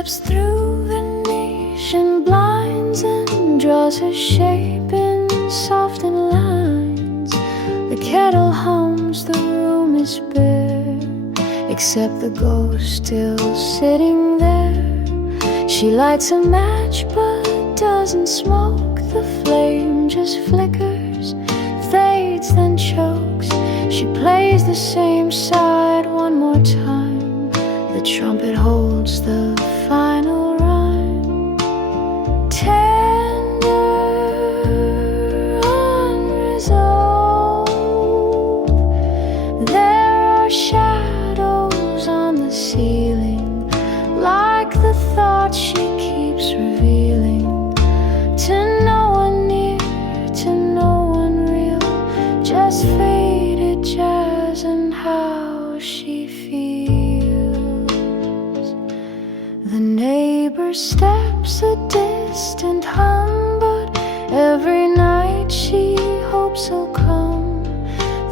steps through Venetian blinds and draws her shape in softened lines. The kettle hums, the room is bare, except the ghost still sitting there. She lights a match but doesn't smoke. The flame just flickers, fades, then chokes. She plays the same side one more time. The trumpet holds the final rhyme. Tender, unresolved. There are shadows on the ceiling, like the thoughts she keeps revealing. To no one near, to no one real, just faded jazz and how she feels. The neighbor steps a distant hum, but every night she hopes he'll come.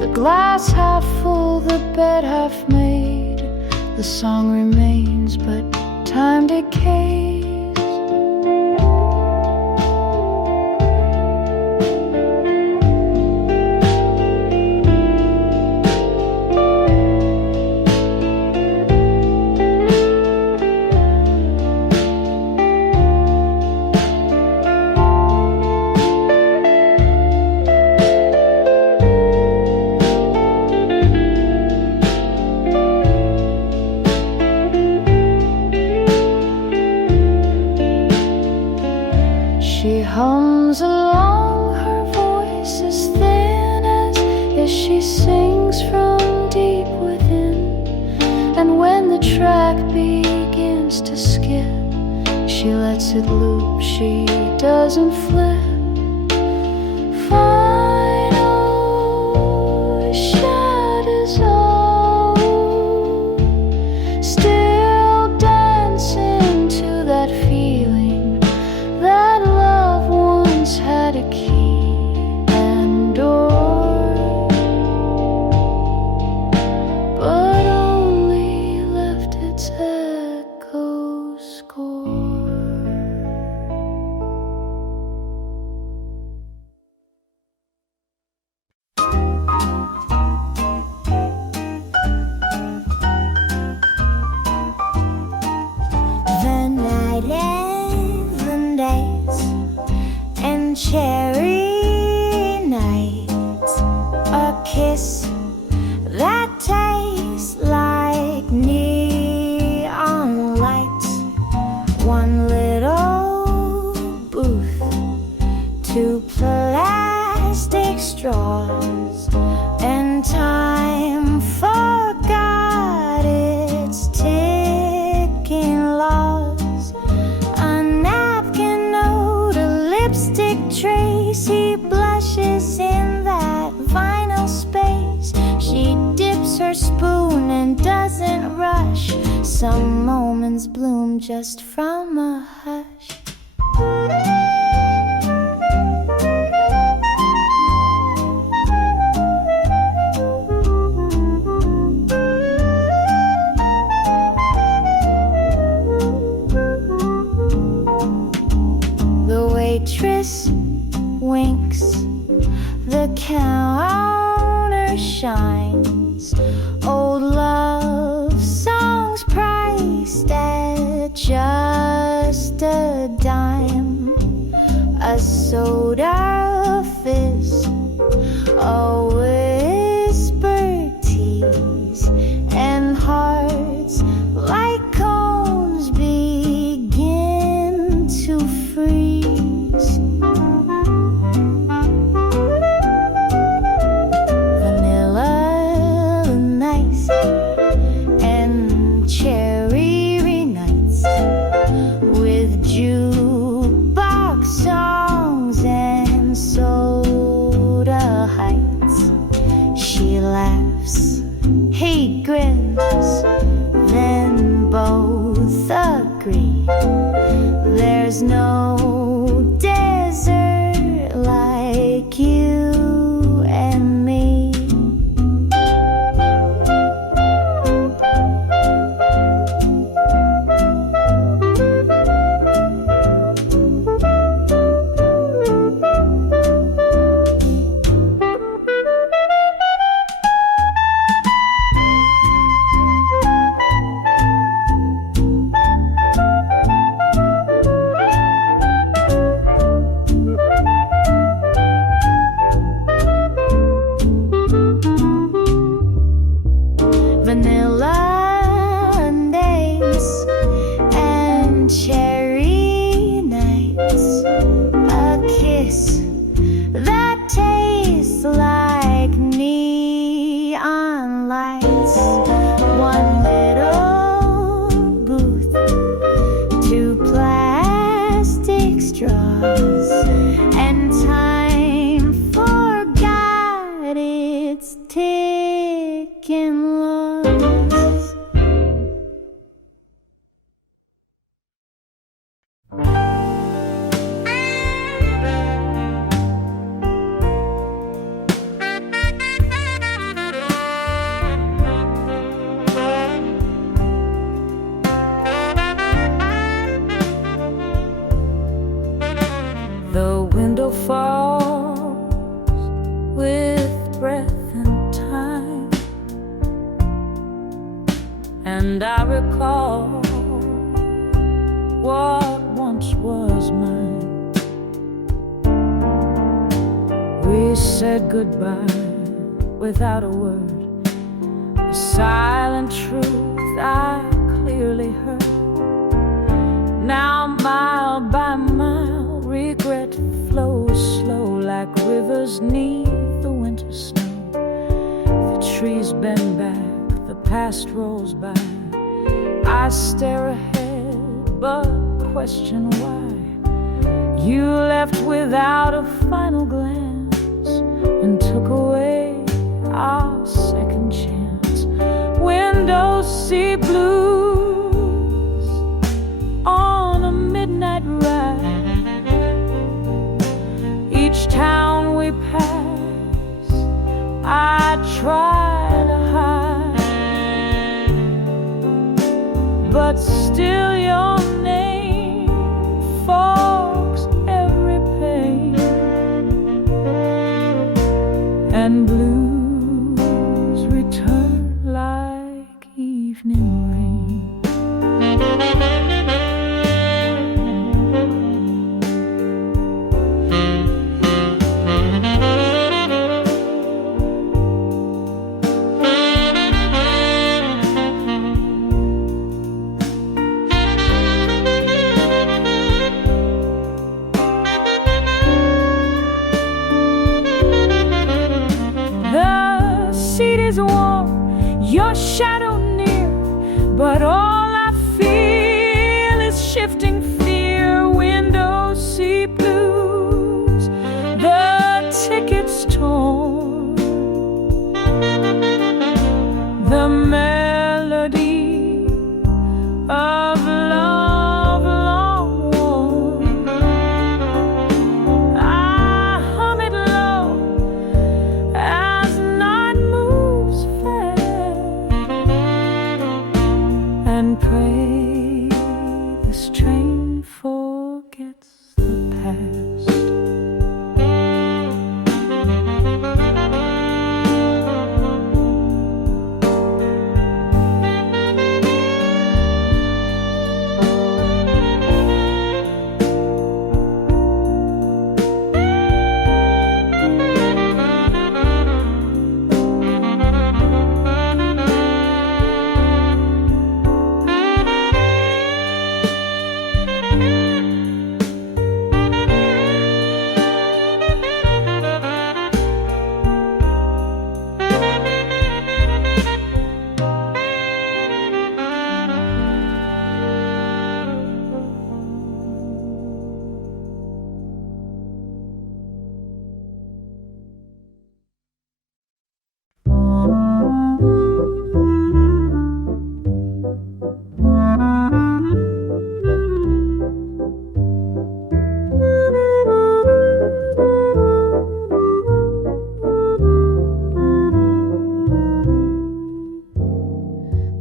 The glass half full, the bed half made. The song remains, but time decays. She hums along, her voice as thin as she sings from deep within. And when the track begins to skip, she lets it loop, she doesn't flip. Final shadows all, still dancing to that feeling that love once had a key and door, but only left its echo score. The night ends and days and cherry nights, a kiss that tastes like neon lights. One little booth, two plastic straws, and time forgot its ticking laws. A napkin note, a lipstick trace. He blushes in that vinyl space. She dips her spoon and doesn't rush. Some moments bloom just from a hush. The waitress winks, the counter shines. Old love songs priced at just a dime. A soda fizz, a whispered tease, and hearts like cones begin to freeze. Vanilla nice and cherry nights with jukebox songs and its ticking loss. The window falls with breath and time, and I recall what once was mine. We said goodbye without a word, a silent truth I clearly heard. Now mile by mile, regret flows slow like rivers neath the winter snow. The trees bend back, the past rolls by. I stare ahead, but question why. You left without a final glance and took away our second chance. Windows see blues on a midnight ride. Each town we pass, I try to hide, but still your name fogs every pain, and blues return like evening rain. Your shadow near, but all I feel is shifting fear. Windows see blues, the tickets torn, the melody of love long worn. I hum it low as night moves fast, and pray this train forgets the past.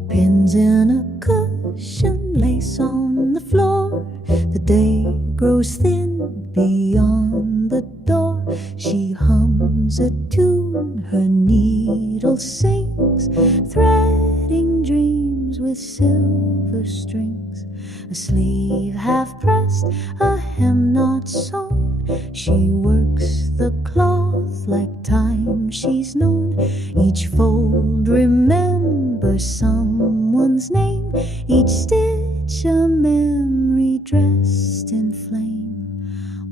Pins in a cushion, lace on the floor. The day grows thin beyond the door. She hums a tune, her needle sings, threading dreams with silver strings. A sleeve half pressed, a hem not sewn. She works the cloth like time she's known. Each fold remembers someone's name, each stitch a memory dressed in flame.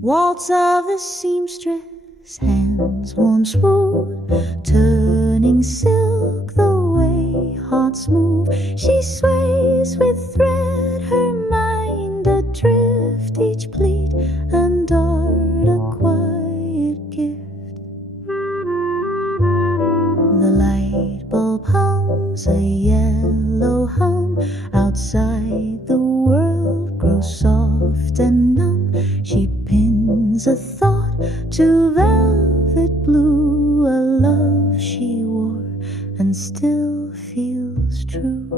Waltz of the seamstress, hands warm smooth, turning silk the way hearts move. She sways with thread, her mind adrift, each pleat and dart a quiet gift. hums a yellow hum. Outside the world grows soft and numb. She pins a thought to velvet blue, a love she wore and still feels true.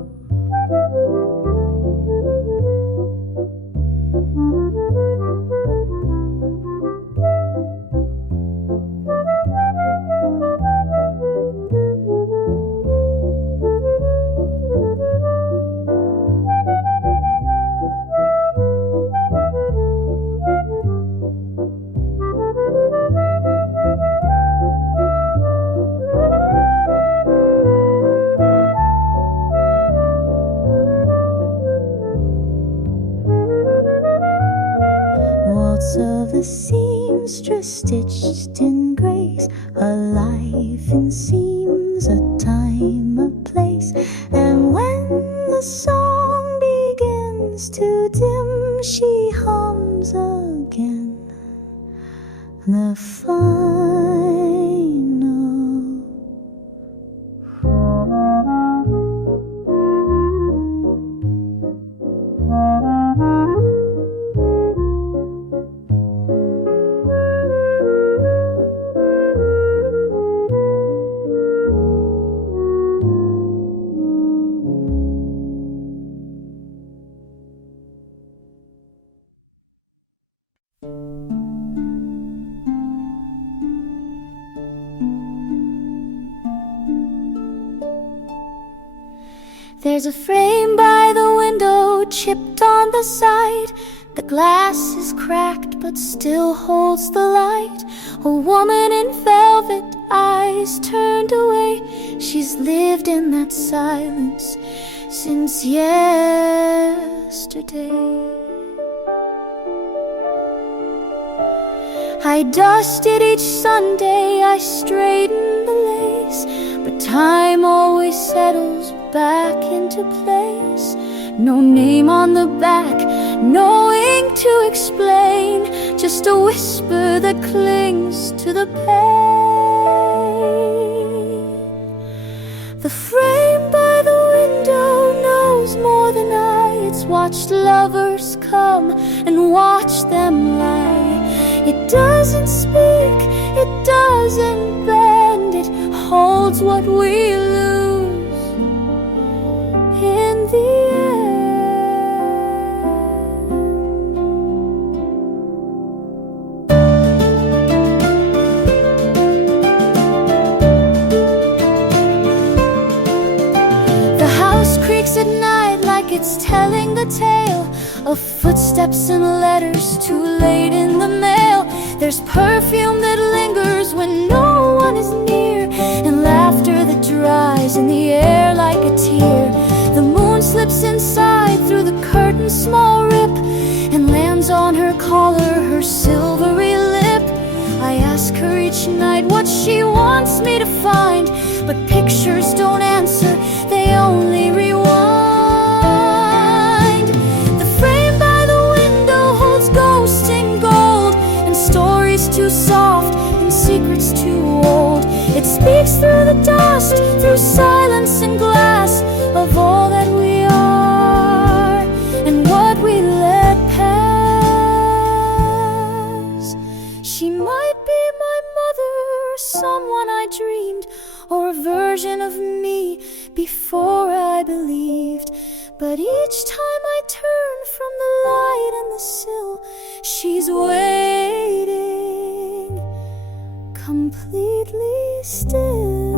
Of a seamstress stitched in grace, a life in seams, a time, a place. And when the song begins to dim, she hums again the final. There's a frame by the window, chipped on the side. The glass is cracked but still holds the light. A woman in velvet, eyes turned away. She's lived in that silence since yesterday. I dusted each Sunday, I straightened the lace, but time always settles back into place. No name on the back, no ink to explain, just a whisper that clings to the pane. The frame by the window knows more than I. It's watched lovers come and watch them lie. It doesn't speak, it doesn't bend, it holds what we lose in the end. The house creaks at night like it's telling the tale of footsteps and letters too late in the mail. There's perfume that lingers when no one is near, and laughter that dries in the air like a tear. The moon slips inside through the curtain's small rip and lands on her collar, her silvery lip. I ask her each night what she wants me to find, but pictures don't answer, they only rewind. Too soft and secrets too old. It speaks through the dust, through silence and glass, of all that we are and what we let pass. She might be my mother, or someone I dreamed, or a version of me before I believed. But each time I turn from the light and the sill, she's waiting, completely still.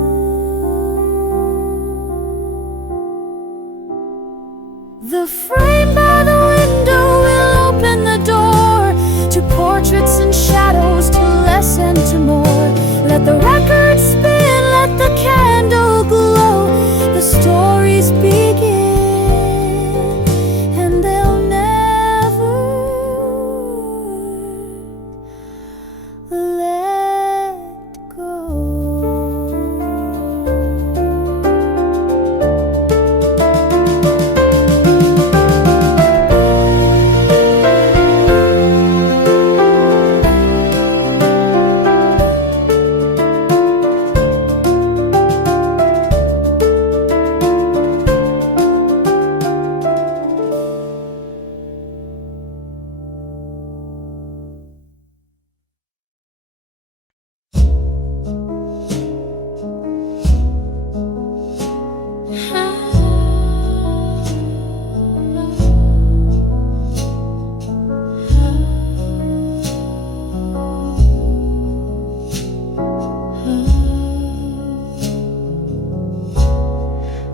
The frame by the window will open the door to portraits and shadows, to less and to more. Let the record spin, let the candle glow. The stories begin.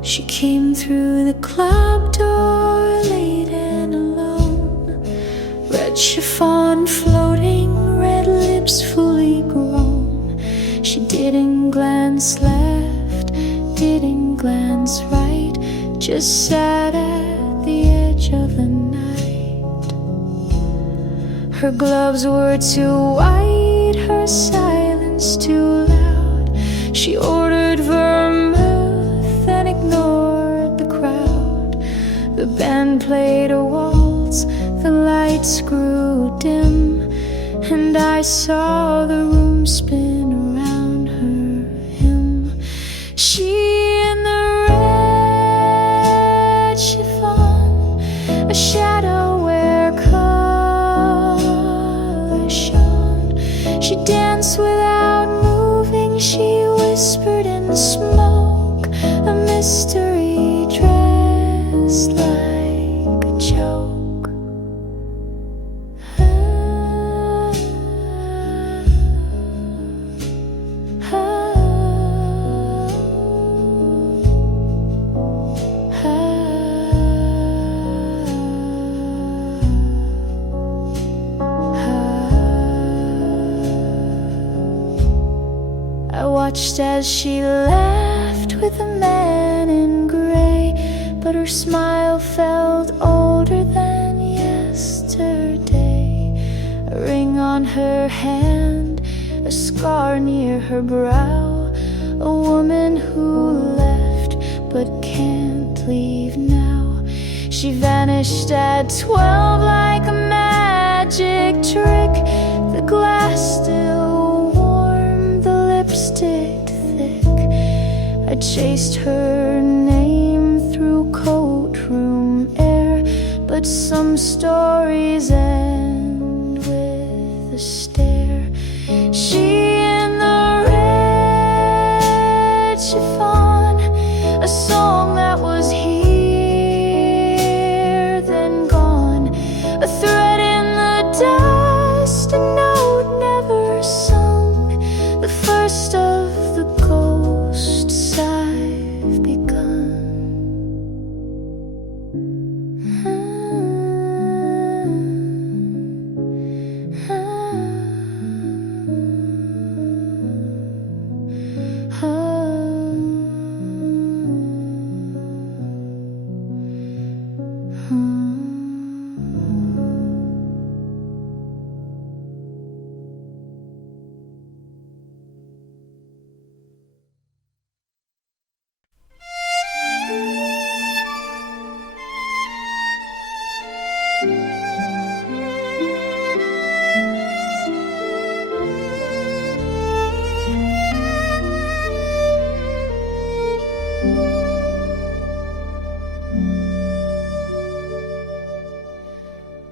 She came through the club door late and alone. Red chiffon floating, red lips fully grown. She didn't glance left, didn't glance right, just sat at the edge of the night. Her gloves were too white, her silence too loud. She ordered vermouth and ignored the crowd. The band played a waltz, the lights grew dim, and I saw the room spin around her him. She in the red chiffon, a shadow where color shone. She danced without moving, she whispered in the smoke, a mystery dressed like a joke. I watched as she laughed with a man in gray, but her smile felt older than yesterday. A ring on her hand, a scar near her brow, a woman who left but can't leave now. She vanished at 12 like a magic trick. The glass still warm, the lipstick thick. I chased her name through courtroom air, but some stories end with a stare. She in the red chiffon, a song that was here then gone, a thread in the dust, a note never sung, the first of the ghosts I've begun.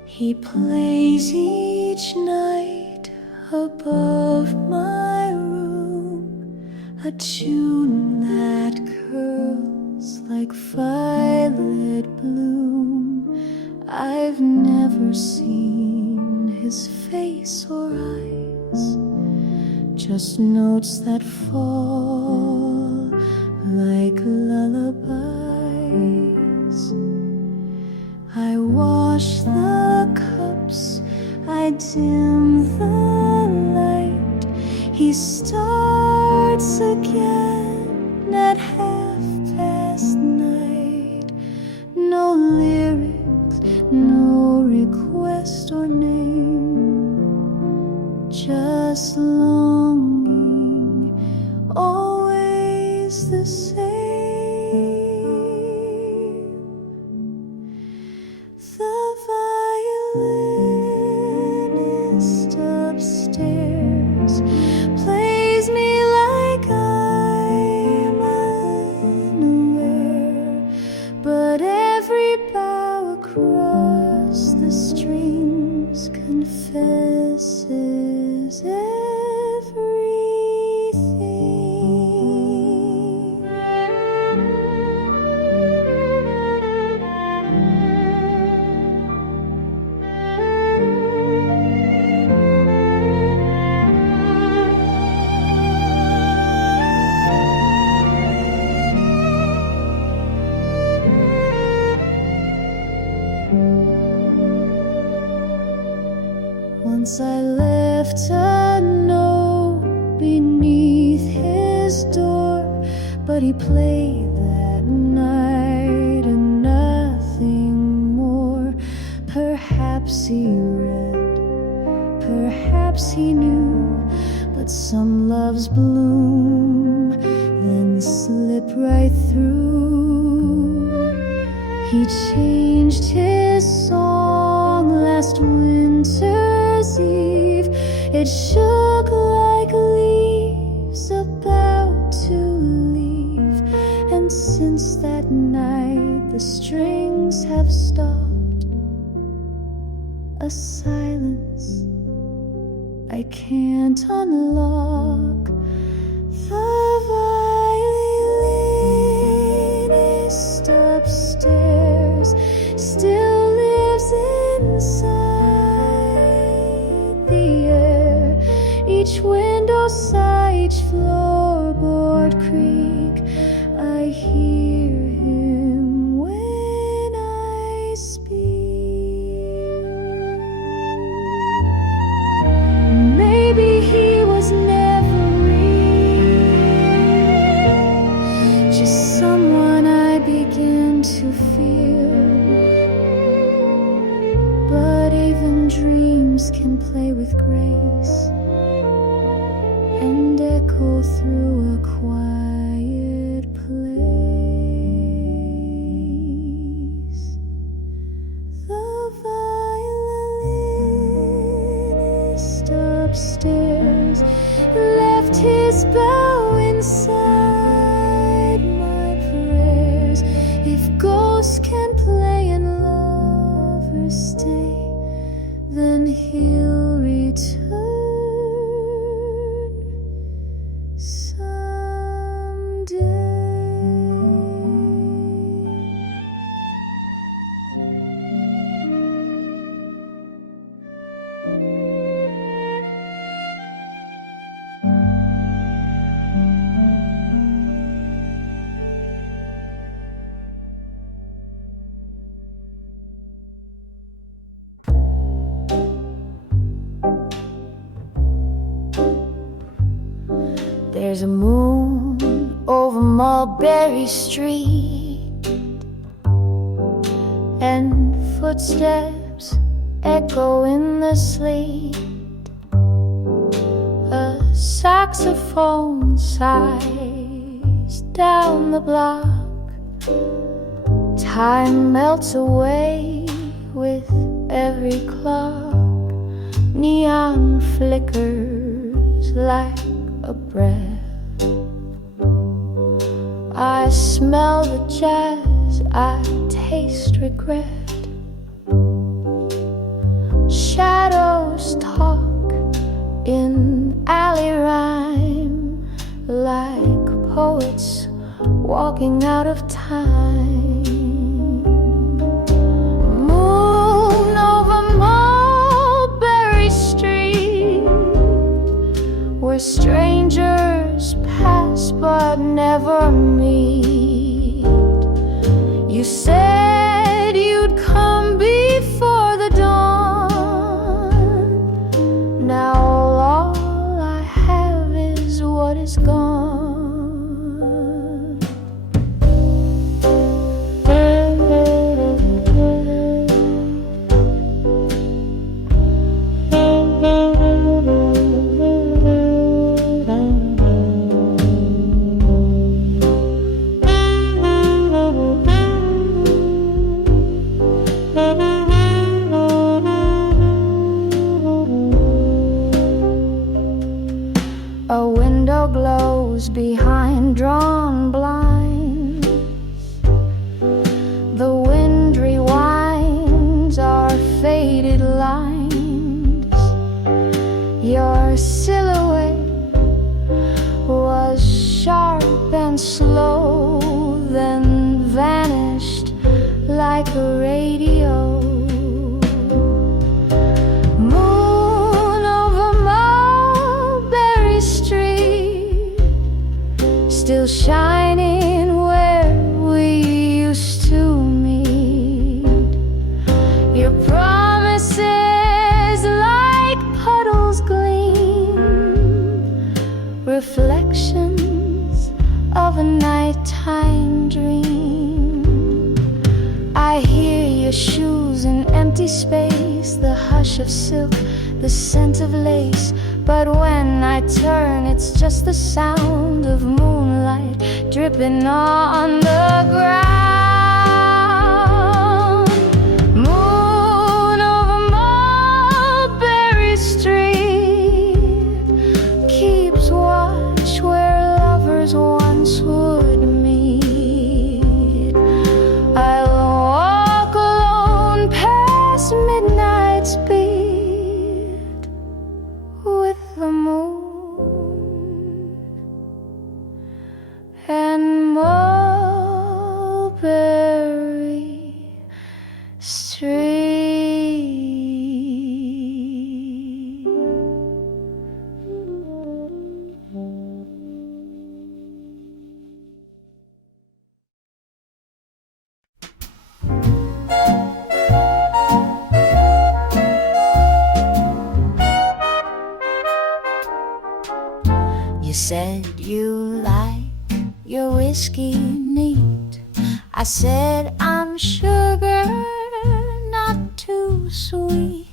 He plays each night above my room, a tune that curls like violet bloom. I've never seen his face or eyes, just notes that fall like lullabies. I wash the cups, I dim the light. He starts again at midnight. No lyrics, no request or name, just longing, always the same. The violinist upstairs plays me like I'm unaware, but every bow across the strings confesses everything. but he played that night and nothing more. Perhaps he read, perhaps he knew, but some loves bloom, then slip right through. He changed his song last winter's eve. It shook like leaves about to leave, and since that night the strings have stopped. A silence I can't unlock. The violinist upstairs still lives inside the air. Each window sigh, each floorboard creak. I hear him when I speak. Maybe he was never real, just someone I begin to feel. But even dreams can play with grace and echo through a quiet place. The violinist upstairs left his bow inside my prayers. If ghosts can play and lovers stay, then he'll return someday. There's a moon over Mulberry Street, and footsteps echo in the sleet. A saxophone sighs down the block. Time melts away with every clock. Neon flickers like a breath. I smell the jazz, I taste regret. Shadows talk in alley rhyme, like poets walking out of time. Moon over Mulberry Street, where strangers pass but never meet. You said you'd come before the dawn. Now all I have is what is gone. A window glows behind drawn blinds. The wind rewinds our faded lines. Your silhouette was sharp and slow, then vanished like a radio. Still shining where we used to meet. Your promises like puddles gleam, reflections of a nighttime dream. I hear your shoes in empty space, the hush of silk, the scent of lace. But when I turn, it's just the sound of moonlight dripping on the ground. Moon over Mulberry Street keeps watch where lovers once would meet. I'll walk alone past midnight's beat with the moon and Mulberry Street. You said you like your whiskey neat. I said I'm sugar, not too sweet.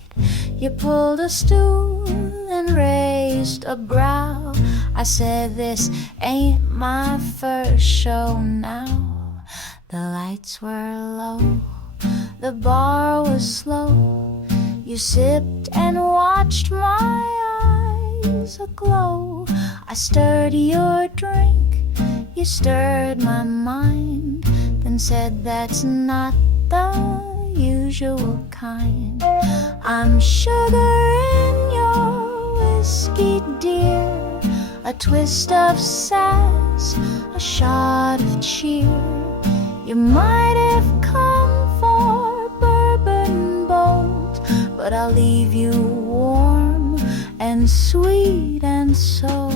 You pulled a stool and raised a brow. I said this ain't my first show now. The lights were low, the bar was slow. You sipped and watched my eyes aglow. I stirred your drink, you stirred my mind, then said that's not the usual kind. I'm sugar in your whiskey, dear, a twist of sass, a shot of cheer. You might have come for bourbon bold, but I'll leave you warm and sweet and so.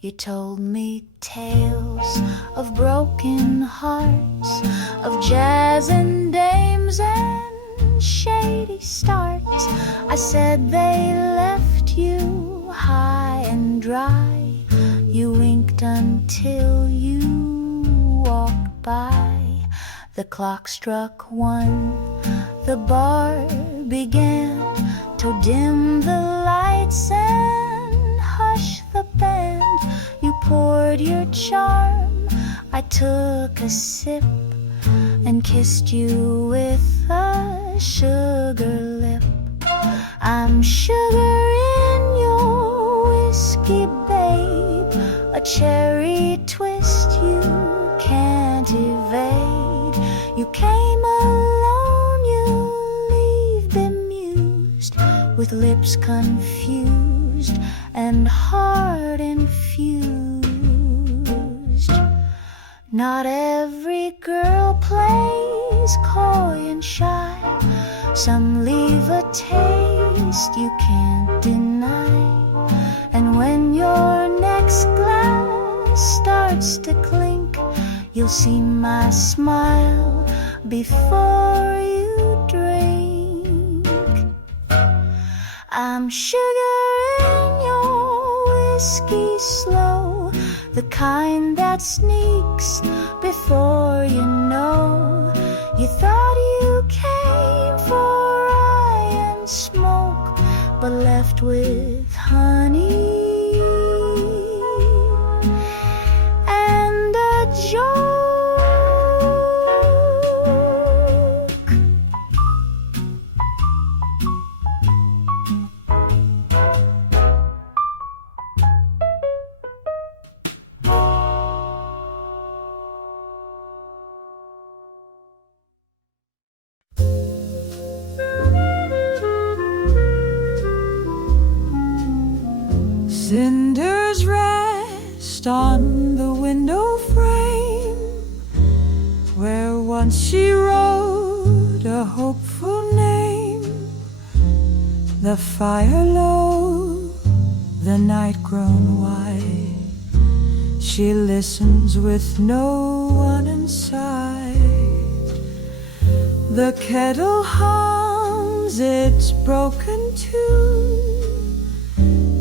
You told me tales of broken hearts, of jazz and dames and shady starts. I said they left you high and dry. You winked until you walked by. The clock struck 1, the bar began to dim the lights and hush the band. You poured your charm, I took a sip and kissed you with a sugar lip. I'm sugar in your whiskey, babe, a cherry twist you can't evade. You came alone, you leave bemused, with lips confused and heart infused. Not every girl plays coy and shy. Some leave a taste you can't deny. And when your next glass starts to clink, you'll see my smile before you drink. I'm sugar in your whiskey slow, the kind that sneaks before you know. You thought you came for rye and smoke, but left with honey and a joke. Cinders rest on the window frame, where once she wrote a hopeful name. The fire low, the night grown white, she listens with no one in sight. The kettle hums its broken tune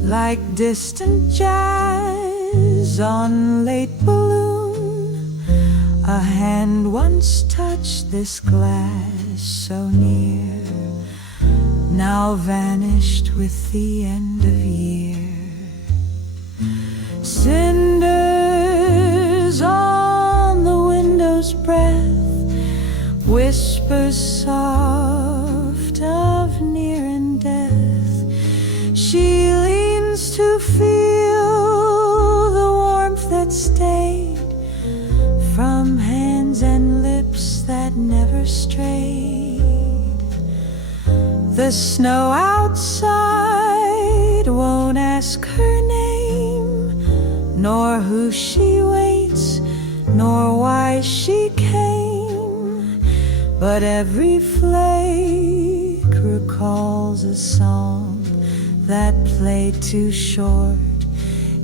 like distant jazz on late balloon. A hand once touched this glass so near, now vanished with the end of year. Cinders on the window's breath, whispers soft of near and death. She leans to feel the warmth that stayed from hands and lips that never strayed. The snow outside won't ask her name, nor who she waits, nor why she came. But every flake recalls a song that played too short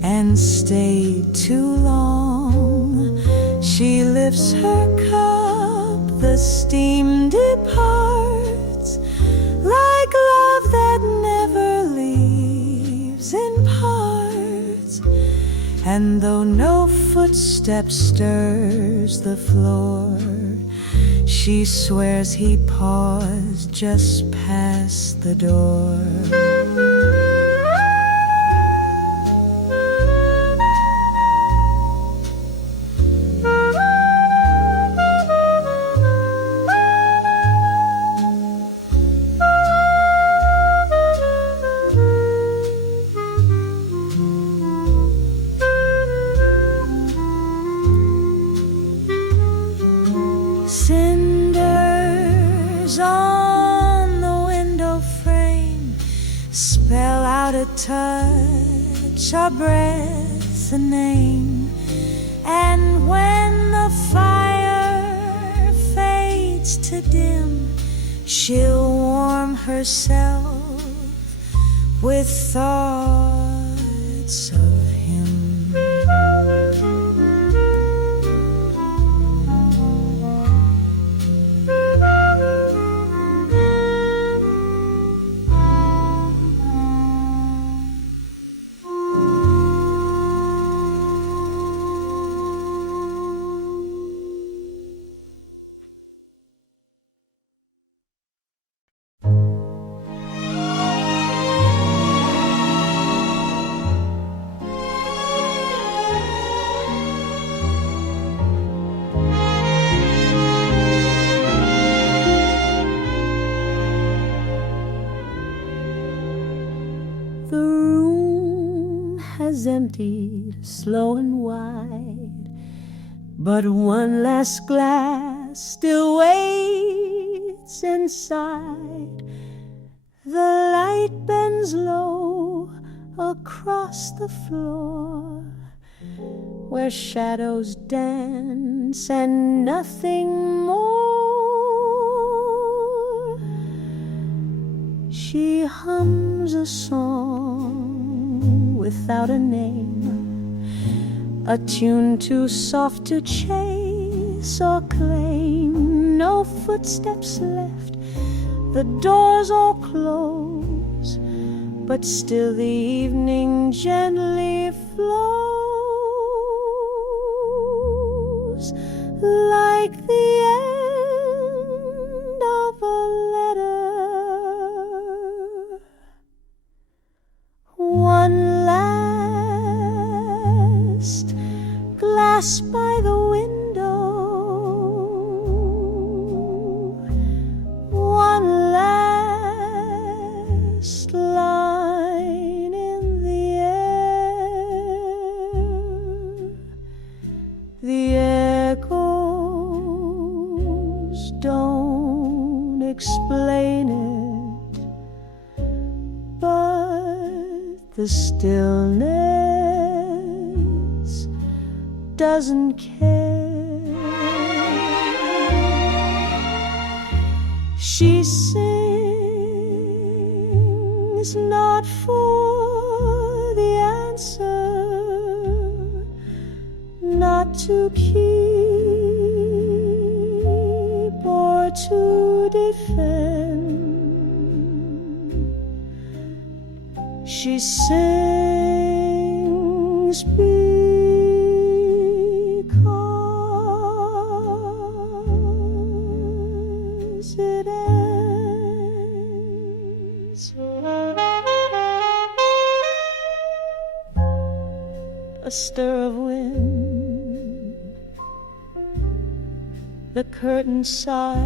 and stayed too long. She lifts her cup, the steam departs, like love that never leaves in parts. And though no footstep stirs the floor, she swears he paused just past the door. Cinders on the window frame spell out a touch, a breath, a name. And when the fire fades to dim, she'll warm herself with thoughts of him. The room has emptied slow and wide, but one last glass still waits inside. The light bends low across the floor, where shadows dance and nothing more. She hums a song without a name, a tune too soft to chase or claim. No footsteps left, the doors all close, but still the evening gently flows, like the end of a letter. One last glass by the window, one last line in the air. The echoes don't explain it, but the stillness doesn't care. She sings not for the answer, not to keep or to defend. She sings because it ends. A stir of wind, the curtain sighs,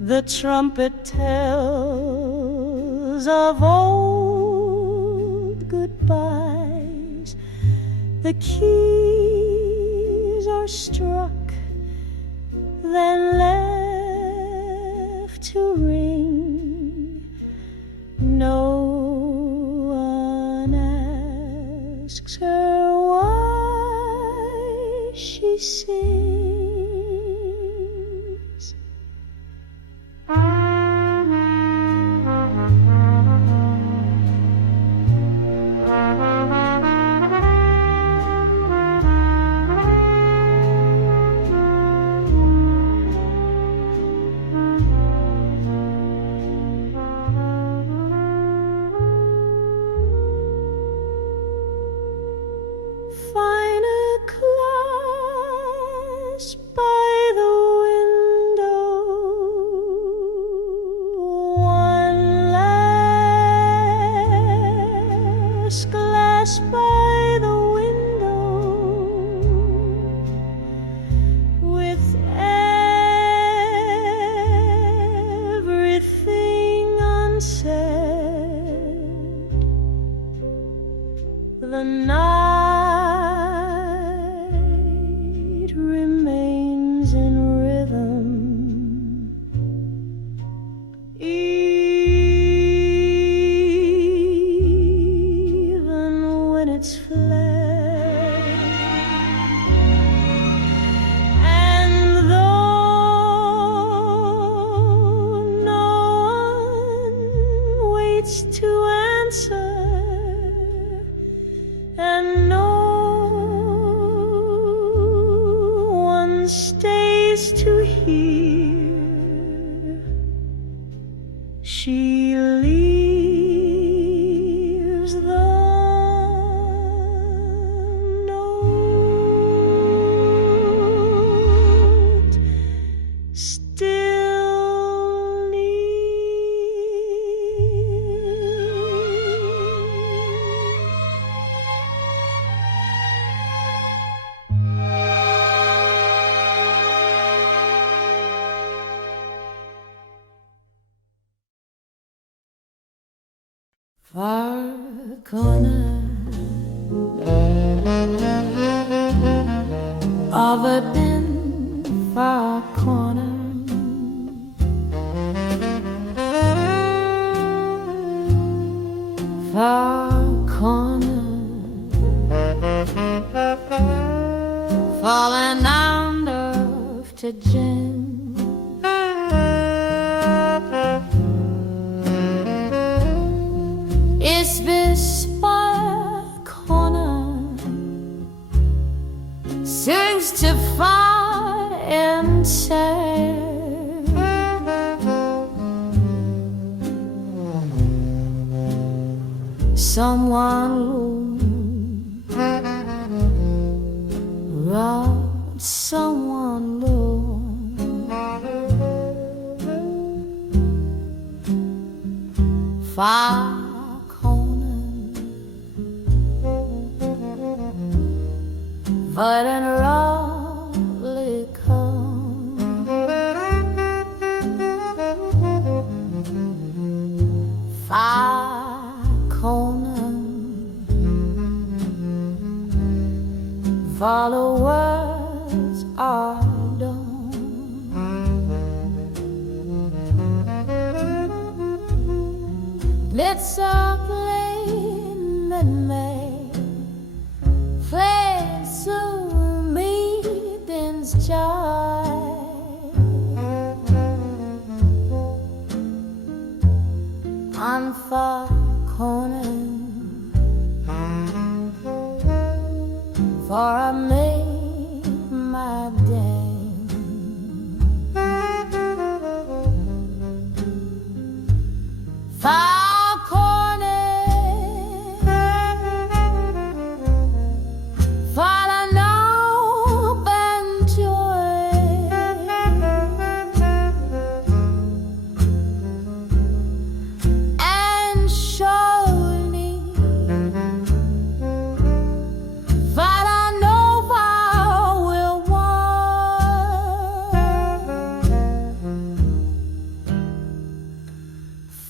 the trumpet tells of old goodbyes. The keys are struck, then left to ring. No one asks her why she sings. Find a clasp by the window, one last glass by the window, with everything unsaid. The night remains in rhythm, even when it's fled. And though no one waits to answer, and no one stays to hear, she leaves the note still Far corner of a dim far corner, far corner, falling under to gin. It's this far corner seems to find and say, someone robbed someone low. Far but an roughly come far corner, followers are done. Let's all play midnight, play to meeting's joy. On far corner, for I made my day.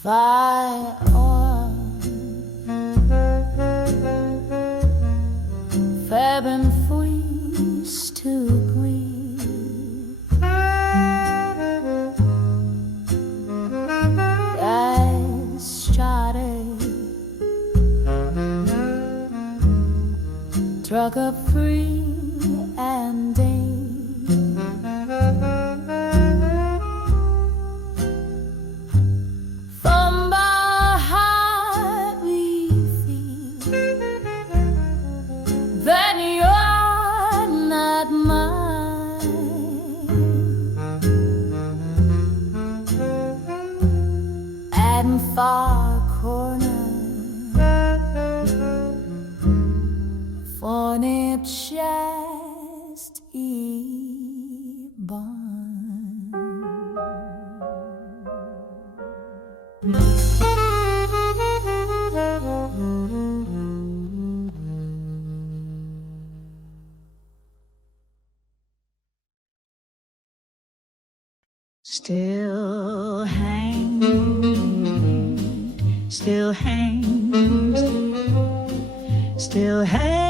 fire on, Farben fleece to green, I started truck up free and from our heart we feel that you're not mine, and far corner for it just e-bon. Still hangs, still hangs, still hangs.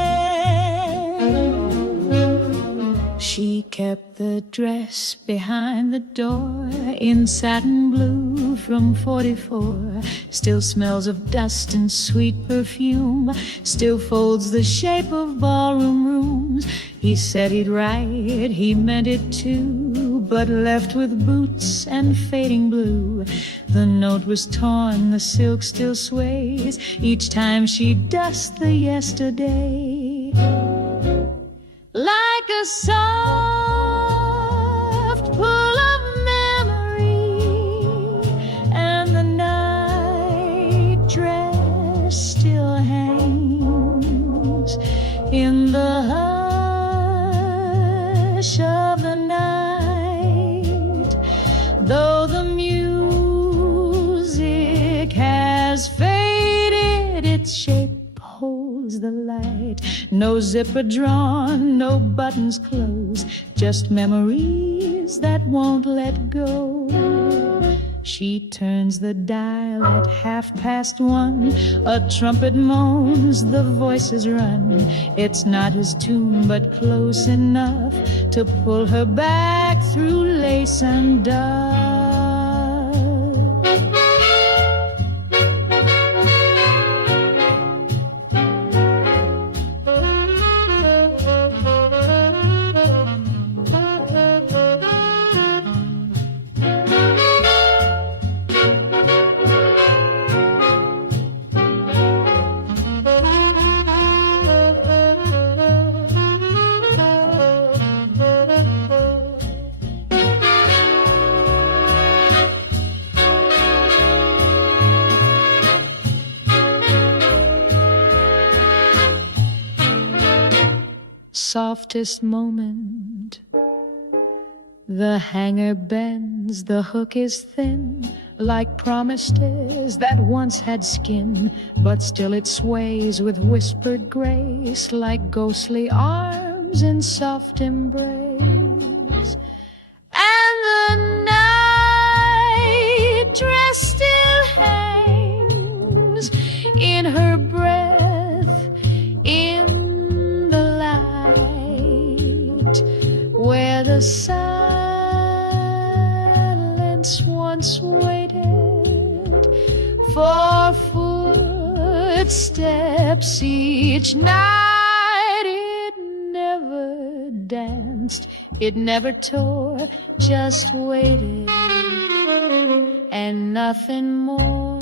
She kept the dress behind the door in satin blue from 44. Still smells of dust and sweet perfume. Still folds the shape of ballroom rooms. He said he'd write, he meant it too, but left with boots and fading blue. The note was torn, the silk still sways each time she dusts the yesterday. Like a soft pull of memory, and the night dress still hangs in the hush of the night. Though the music has faded, its shape holds the light. No zipper drawn, no buttons closed, just memories that won't let go. She turns the dial at 1:30. A trumpet moans, the voices run. It's not his tune, but close enough to pull her back through lace and dove. Softest moment, the hanger bends, the hook is thin, like promises that once had skin, but still it sways with whispered grace, like ghostly arms in soft embrace. And the night dress still hangs in her breath, in where the silence once waited for footsteps each night. It never danced, it never tore, just waited and nothing more.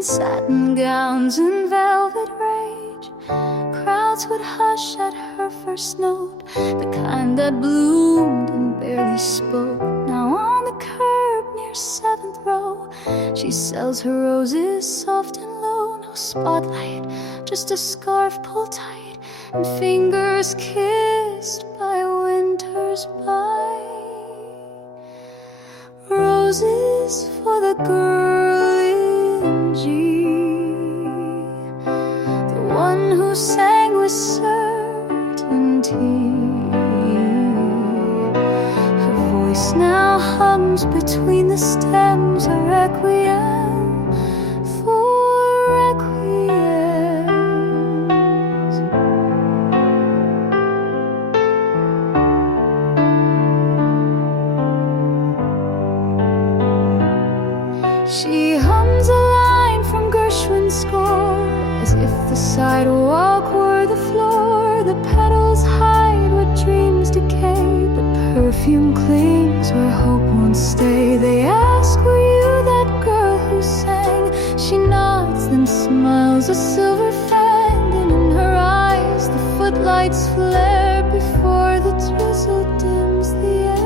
Satin gowns and velvet rage, crowds would hush at her first note, the kind that bloomed and barely spoke. Now on the curb near 7th row, she sells her roses soft and low. No spotlight, just a scarf pulled tight and fingers kissed by winter's bite. Roses for the girl in G, the one who sang with certainty. Her voice now hums between the stems, a requiem for requiems. She hums a line from Gershwin's score, as if the sidewalk were the floor. The petals hide what dreams decay, but perfume clings where hope won't stay. They ask, were you that girl who sang? She nods, then smiles a silver fan, and in her eyes the footlights flare before the drizzle dims the air.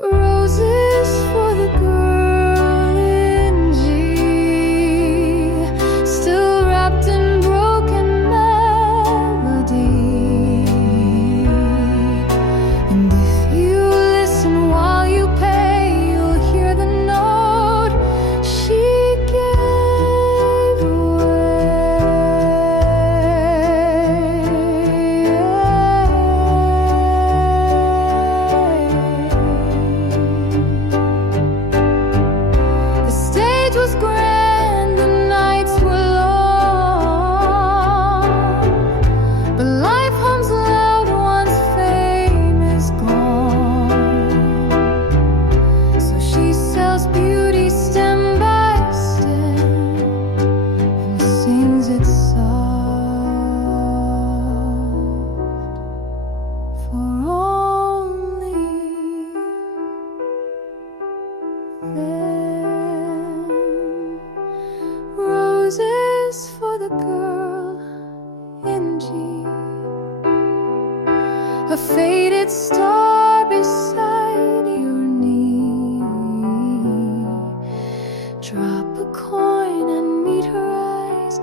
Roses for the girl in G, still wrapped in broken melody. And if you listen while you pay, you'll hear the note she gave away. The stage was grand, the nights were long, but life hums loud once fame is gone. So she sells beauty stem by stem and sings it soft for only them. Roses for the girl in G, a faded star beside your knee. Drop a coin and meet her eyes,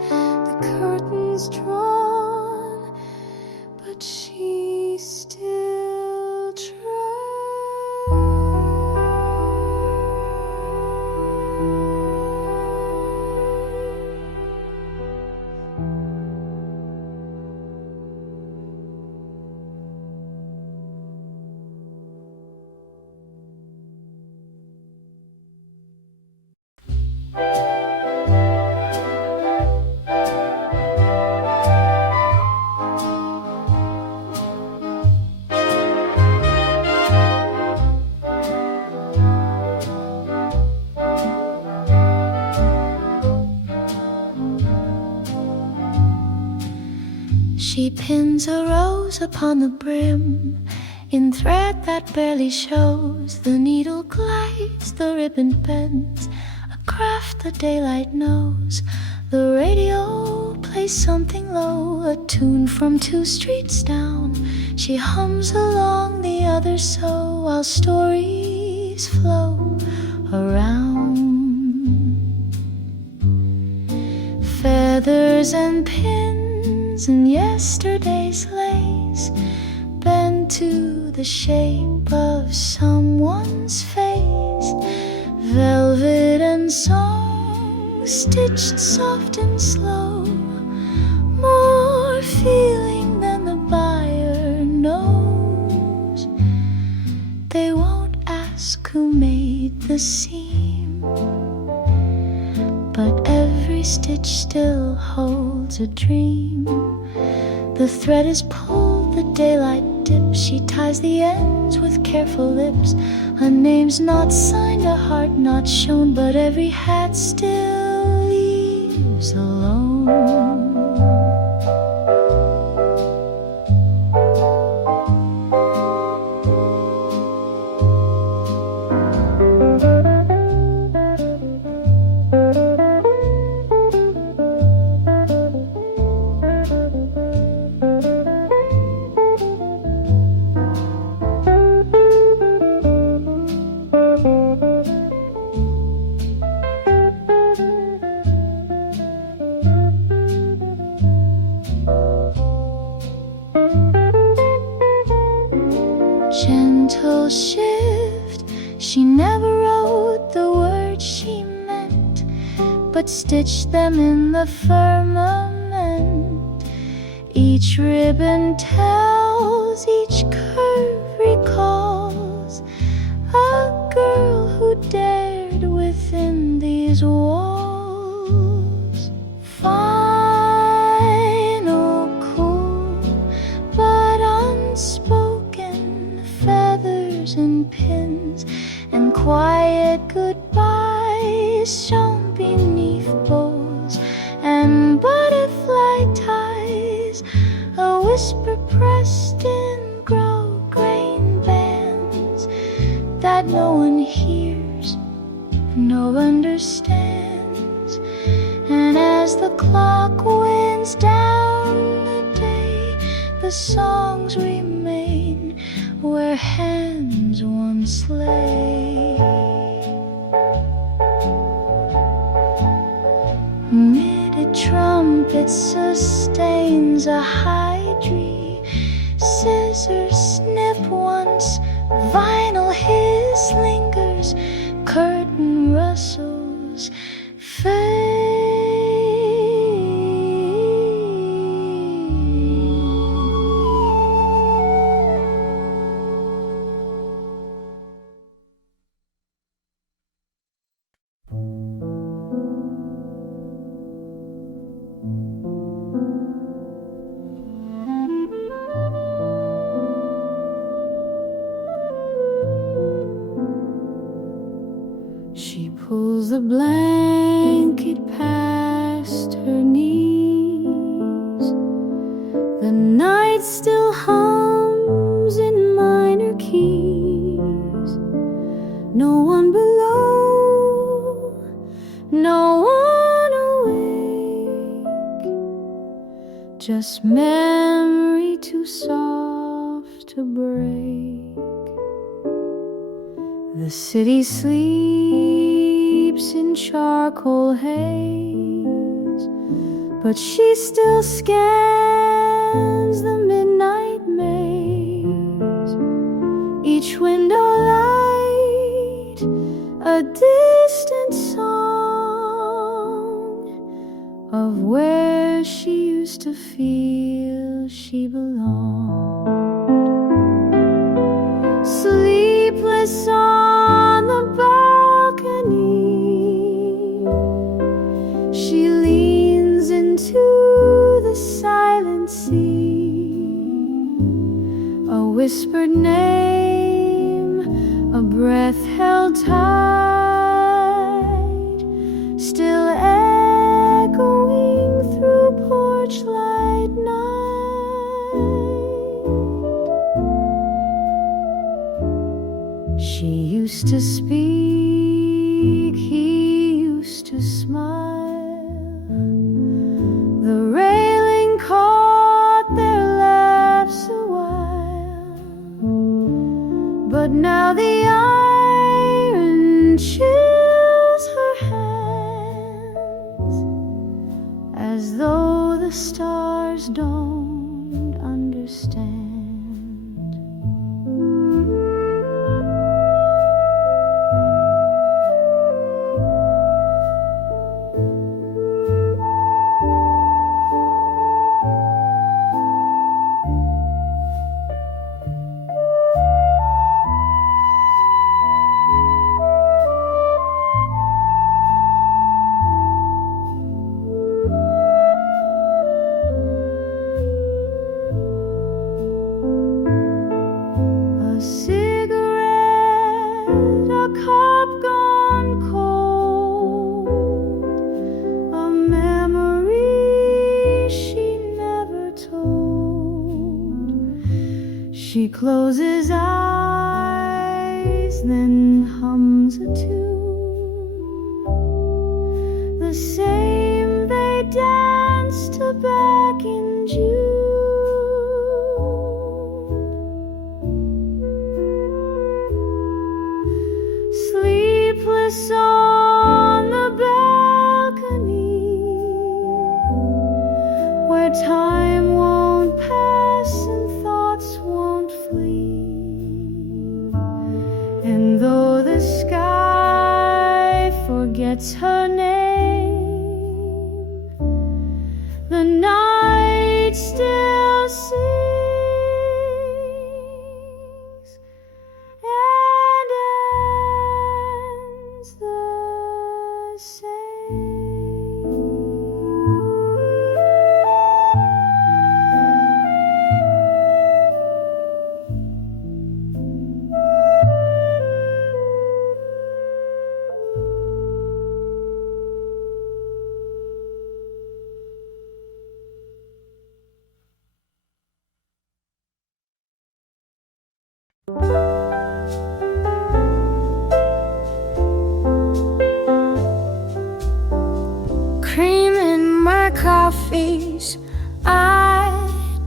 the curtains drawn, but she still She pins a rose upon the brim in thread that barely shows. The needle glides, the ribbon bends, a craft the daylight knows. The radio plays something low, a tune from 2 streets down. She hums along the other so while stories flow around. Feathers and pins and yesterday's lace bend to the shape of someone's face. Velvet and song stitched soft and slow, more feeling than the buyer knows. They won't ask who made the seam, but every stitch still holds a dream. The thread is pulled, the daylight dips. She ties the ends with careful lips. A name's not signed, a heart not shown, but every hat still leaves alone. shift. She never wrote the words she meant, but stitched them in the firmament. Each ribbon tells, each curve recalls a girl who dared within these walls. Final, cool, but unspoken, feathers and pins and quiet goodbyes shone beneath bows and butterfly ties, a whisper pressed in grau-grain bands that no one hears, no one understands. And as the clock winds down the day, the songs remain where hands once lay. Mid trumpet sustains a hydrie, scissors snip once, vinyl hiss lingers, curtain rustles, fade. She pulls the blanket past her knees. The night still hums in minor keys. No one below, no one awake. Just memory too soft to break. The city sleeps in charcoal haze, but she still scans the midnight maze. Each window light, a distant song of where she used to feel she belonged. Sleepless on the balcony, she leans into the silent sea. A whispered name, a breath held tight, still echoing through porch light night. She used to speak, he used to smile. The railing caught their laughs a while, but now the iron chills her hands, as though the stars don't understand. She closes eyes, then hums a tune, the same they danced to back in June. Sleepless on the balcony, where time won't pass and thoughts won't flee. What's her name? The night still sings and ends the same. Cream in my coffees, I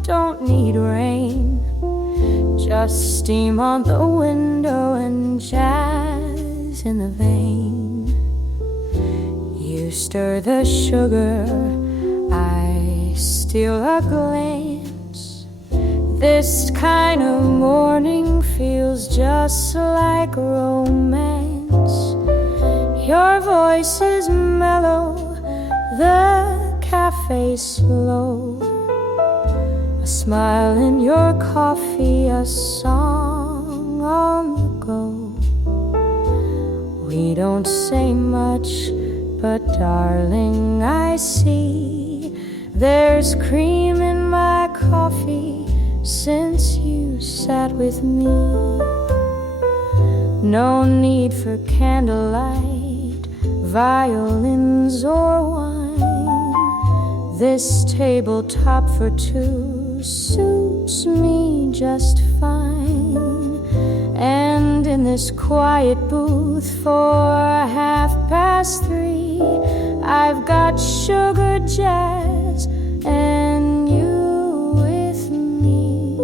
don't need rain. Just steam on the window and jazz in the vein. You stir the sugar, I steal a glance. This kind of morning feels just like romance. Your voice is mellow, the cafe's slow. A smile in your coffee, a song on the go. We don't say much, but darling, I see there's cream in my coffee since you sat with me. No need for candlelight, violins or wine. This tabletop for two suits me just fine. And in this quiet booth for 3:30, I've got sugar jazz and you with me.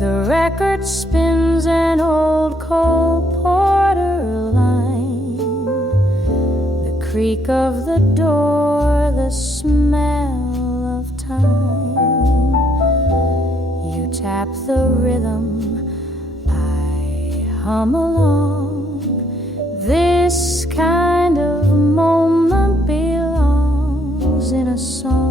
The record spins an old Cole Porter line. The creak of the door, the smell of time. You tap the rhythm, I hum along. This kind of moment belongs in a song.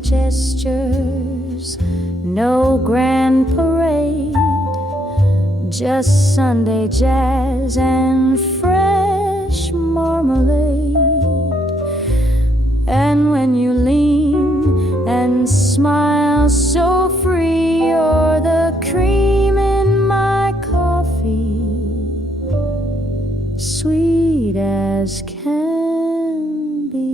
Gestures, no grand parade, just Sunday jazz and fresh marmalade. And when you lean and smile so free, you're the cream in my coffee, sweet as can be.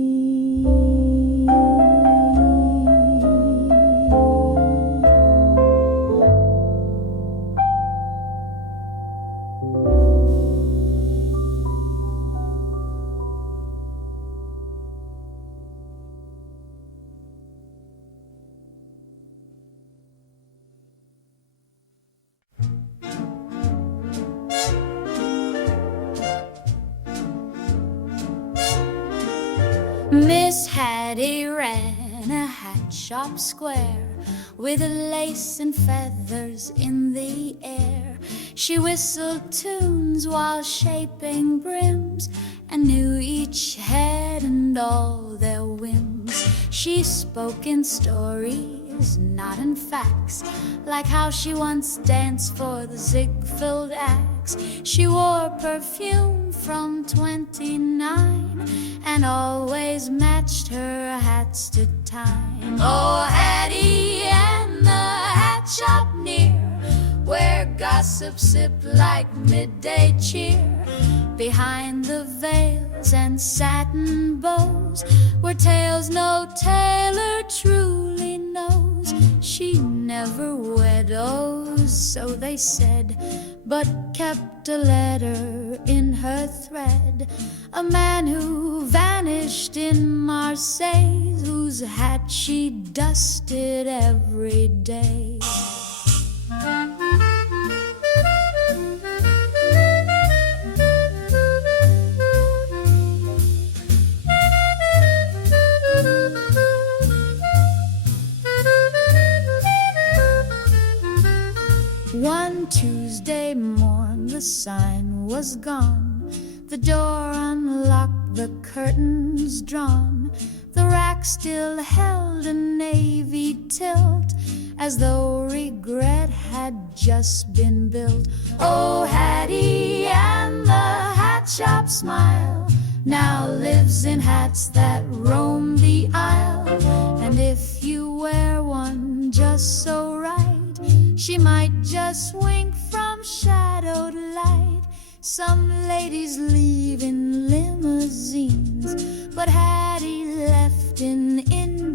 Miss Hattie ran a hat shop square with lace and feathers in the air. She whistled tunes while shaping brims and knew each head and all their whims. She spoke in stories, not in facts, like how she once danced for the Ziegfeld Axe. She wore perfume from 29 and always matched her hats to time. Oh, Hattie and the hat shop near, where gossip sipped like midday cheer. Behind the veils and satin bows were tales no tailor truly knows. She never wed, oh, so they said, but kept a letter in her thread. A man who vanished in Marseille, whose hat she dusted every day. One Tuesday morn the sign was gone, the door unlocked, the curtains drawn. The rack still held a navy tilt, as though regret had just been built. Oh, Hattie and the hat shop smile now lives in hats that roam the aisle. And if you wear one just so right, she might just wink from shadowed light. Some ladies leave in limousines, but Hattie left in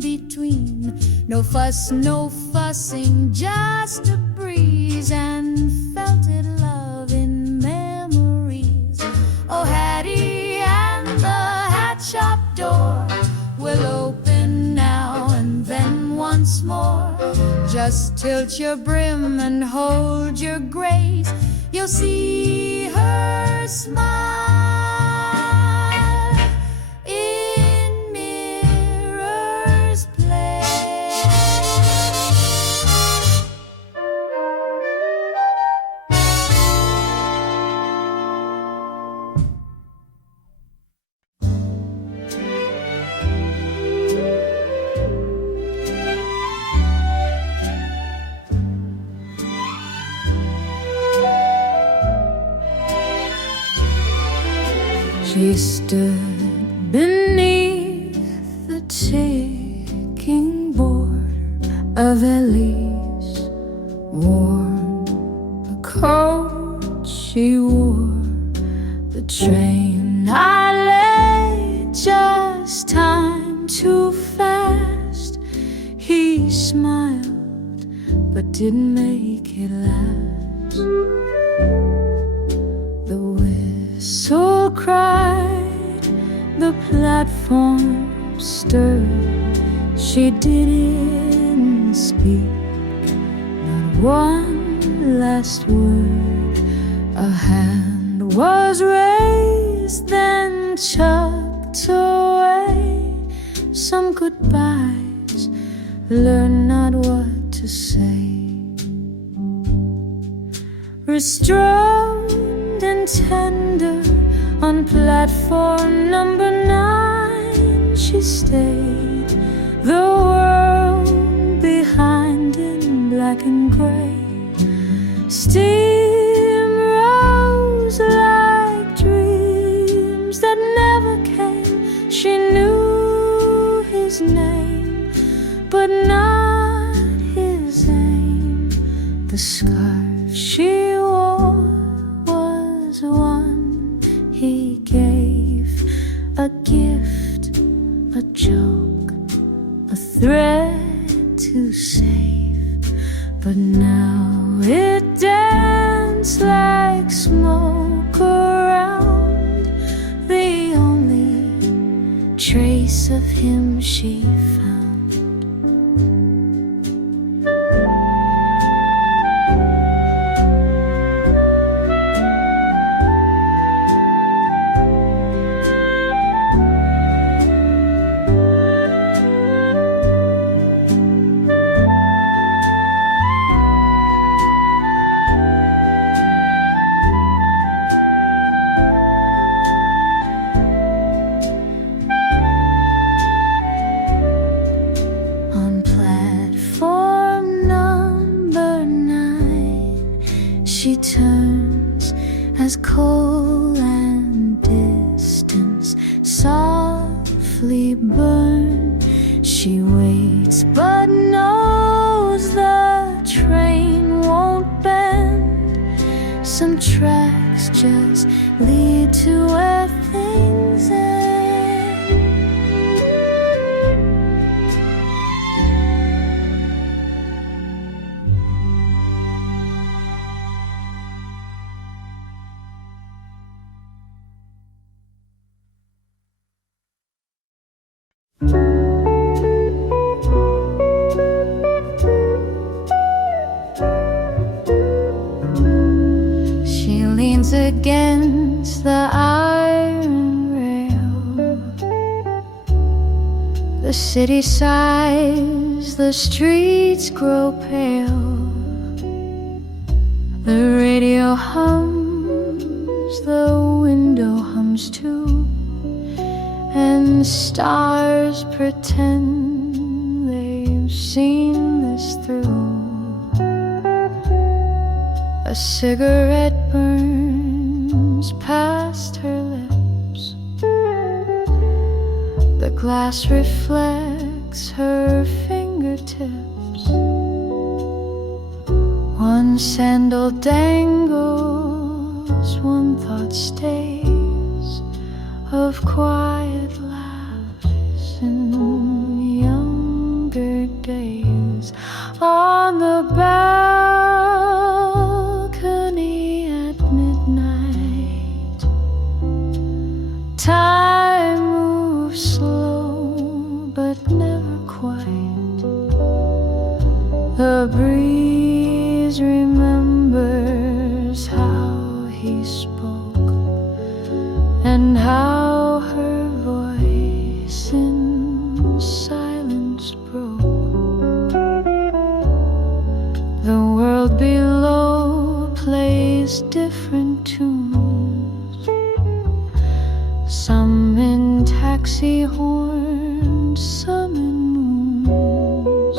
between. No fuss, no fussing, just a breeze and felted love in memories. Oh, Hattie and the hat shop door will open now and then once more. Just tilt your brim and hold your grace, you'll see her smile in Mirror's Place. She stood beneath the ticking border of Elise, worn the coat she wore, the train I lay, just time too fast. He smiled but didn't make it last. The whistle cried, the platform stirred. She didn't speak, not one last word. A hand was raised, then chucked away. Some goodbyes, learn not what to say. Restrained and tender on platform number 9, she stayed. The world behind in black and gray. Steam rose like dreams that never came. She knew his name, but not his aim. The scarf she wore was one he gave, a gift, a joke, a thread to save. But now it danced like smoke around, the only trace of him she found. She turns as coal and distance softly burn. She waits but knows the train won't bend. Some tracks just lead to where things end. She leans against the iron rail. The city sighs, the streets grow pale. The radio hums, the window hums too, and stars pretend they've seen this through. A cigarette burns past her lips. The glass reflects her fingertips. One sandal dangles, one thought stays, of quiet laughs in younger days. On the balcony at midnight, time moves slow but never quite. The breeze remembers how he spoke and how her voice in silence broke. The world below plays different tunes, some in taxi horns, some in moons.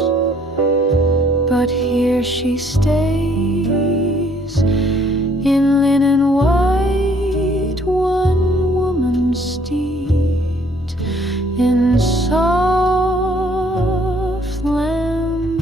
But here she stays in linen white, one woman steeped in soft lamplight.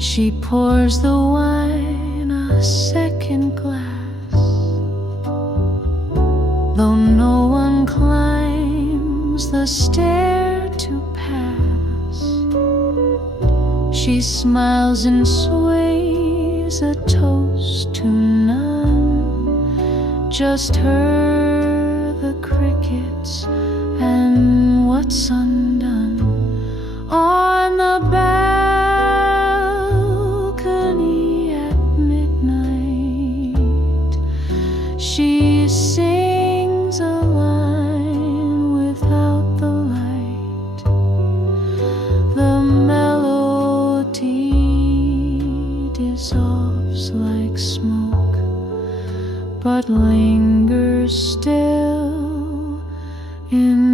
She pours the wine a second glass, though no one climbs the stair to pass. She smiles and sways a toast to none, just her, the crickets, and what's undone. On the balcony at midnight, she sings a line without the light. The melody dissolves like smoke, but lingers still in